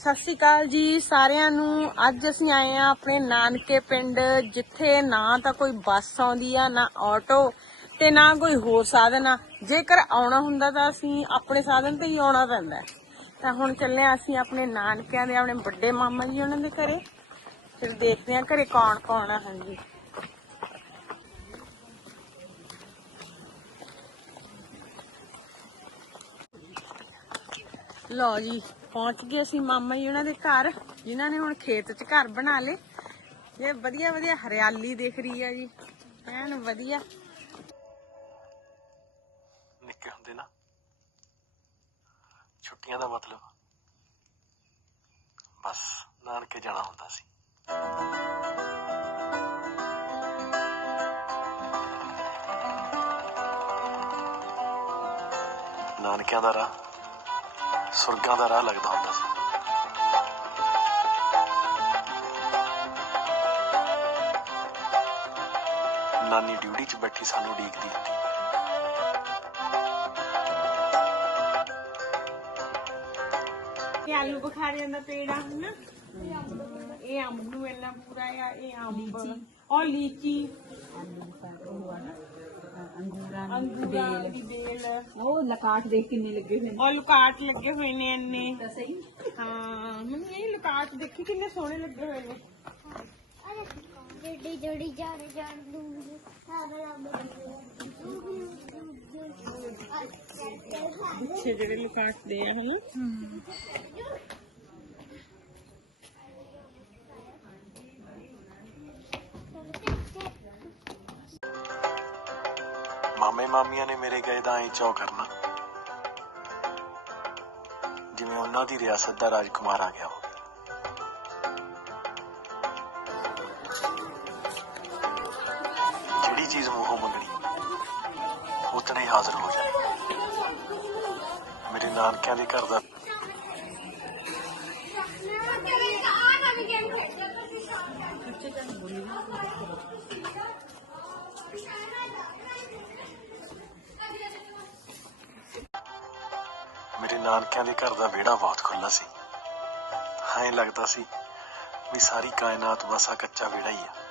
ਸਤਿ ਸ਼੍ਰੀ ਅਕਾਲ ਜੀ, ਸਾਰਿਆਂ ਨੂੰ। ਅੱਜ ਅਸੀਂ ਆਏ ਆ ਆਪਣੇ ਨਾਨਕੇ ਪਿੰਡ, ਜਿੱਥੇ ਨਾ ਤਾਂ ਕੋਈ ਬੱਸ ਆਉਂਦੀ ਆ, ਨਾ ਆਟੋ ਤੇ ਨਾ ਕੋਈ ਹੋਰ ਸਾਧਨ ਆ। ਜੇਕਰ ਆਉਣਾ ਹੁੰਦਾ ਤਾਂ ਅਸੀਂ ਆਪਣੇ ਸਾਧਨ ਤੇ ਹੀ ਆਉਣਾ ਪੈਂਦਾ ਤਾਂ ਹੁਣ ਚੱਲੇ ਆ ਅਸੀਂ ਆਪਣੇ ਨਾਨਕਿਆਂ ਦੇ, ਆਪਣੇ ਵੱਡੇ ਮਾਮਾ ਜੀ ਉਹਨਾਂ ਦੇ ਘਰੇ। ਫਿਰ ਦੇਖਦੇ ਆ ਘਰੇ ਕੌਣ ਕੌਣ ਆ, ਹਾਂਜੀ। ਲਓ ਜੀ ਪਹੁੰਚ ਗਏ ਅਸੀਂ ਮਾਮਾ ਜੀ ਉਹਨਾਂ ਦੇ ਘਰ, ਜਿਨ੍ਹਾਂ ਨੇ ਹੁਣ ਖੇਤ 'ਚ ਘਰ ਬਣਾ ਲਏ। ਇਹ ਵਧੀਆ ਵਧੀਆ ਹਰਿਆਲੀ ਦਿਖ ਰਹੀ ਆ ਜੀ। ਐਨ ਵਧੀਆ। ਨਿੱਕੇ ਹੁੰਦੇ ਨਾ, ਛੁੱਟੀਆਂ ਦਾ ਮਤਲਬ ਬਸ ਨਾਨਕੇ ਜਾਣਾ ਹੁੰਦਾ ਸੀ। ਨਾਨਕਿਆਂ ਦਾ ਰਾਹ ਸੁਰਗਾਂ ਦਾ ਰਾਹ ਲੱਗਦਾ ਹੁੰਦਾ ਸੀ। ਨਾਨੀ ਡਿਊਟੀ 'ਚ ਬੈਠੀ ਸਾਨੂੰ ਉਡੀਕਦੀ ਹੁੰਦੀ। ਇਹ ਆਲੂ ਬੁਖਾਰਿਆਂ ਦਾ ਪੇੜ ਹਨਾ? ਇਹ ਅੰਬ ਨੂੰ ਇੰਨਾ ਪੂਰਾ ਆ ਇਹ ਅੰਬ। ਔਰ ਲੀਚੀ। ਅੰਗੂਰਾਂ ਅੰਗੂਰਾਂ ਦੀ ਬੇਲ ਉਹ ਲਕਾਟ ਦੇਖ ਕਿੰਨੇ ਲੱਗੇ ਹੋਏ ਨੇ ਔਰ ਲੁਕਾਟ ਲੱਗੇ ਹੋਏ ਨੇ ਇੰਨੇ ਤਾਂ ਸਹੀ ਹਾਂ ਮੈਨੂੰ ਇਹ ਲੁਕਾਟ ਦੇਖੀ ਕਿੰਨੇ ਸੋਹਣੇ ਲੱਗੇ ਹੋਏ ਨੇ ਜੜੀ ਜੜੀ ਜਾਣ ਜਾਣ ਦੂੰਗੀ ਸਾਰਾ ਪਿੱਛੇ ਜਿਹੜੇ ਲੁਕਾਟ ਦੇ ਆ ਹਨਾ ਮਾਮੇ ਮਾਮੀਆਂ ਨੇ ਮੇਰੇ ਗਏ ਦਾ ਐਂ ਚੌ ਕਰਨਾ। ਜਿਵੇਂ ਉਹਨਾਂ ਦੀ ਰਿਆਸਤ ਦਾ ਰਾਜਕੁਮਾਰ ਆ ਗਿਆ ਹੋਵੇ। ਜਿਹੜੀ ਚੀਜ਼ ਮੂੰਹੋਂ ਮੰਗਣੀ ਉਤਨੇ ਹੀ ਹਾਜ਼ਰ ਹੋ ਜਾਣੀ। ਮੇਰੇ ਨਾਨਕਿਆਂ ਦੇ ਘਰ ਦਾ ਮੇਰੇ ਨਾਨਕਿਆਂ ਦੇ ਘਰ ਦਾ ਵਿਹੜਾ ਬਹੁਤ ਖੁੱਲਾ ਸੀ। ਹਾਂ ਲੱਗਦਾ ਸੀ ਵੀ ਸਾਰੀ ਕਾਇਨਾਤ ਬਸ ਆ ਕੱਚਾ ਵਿਹੜਾ ਹੀ ਆ।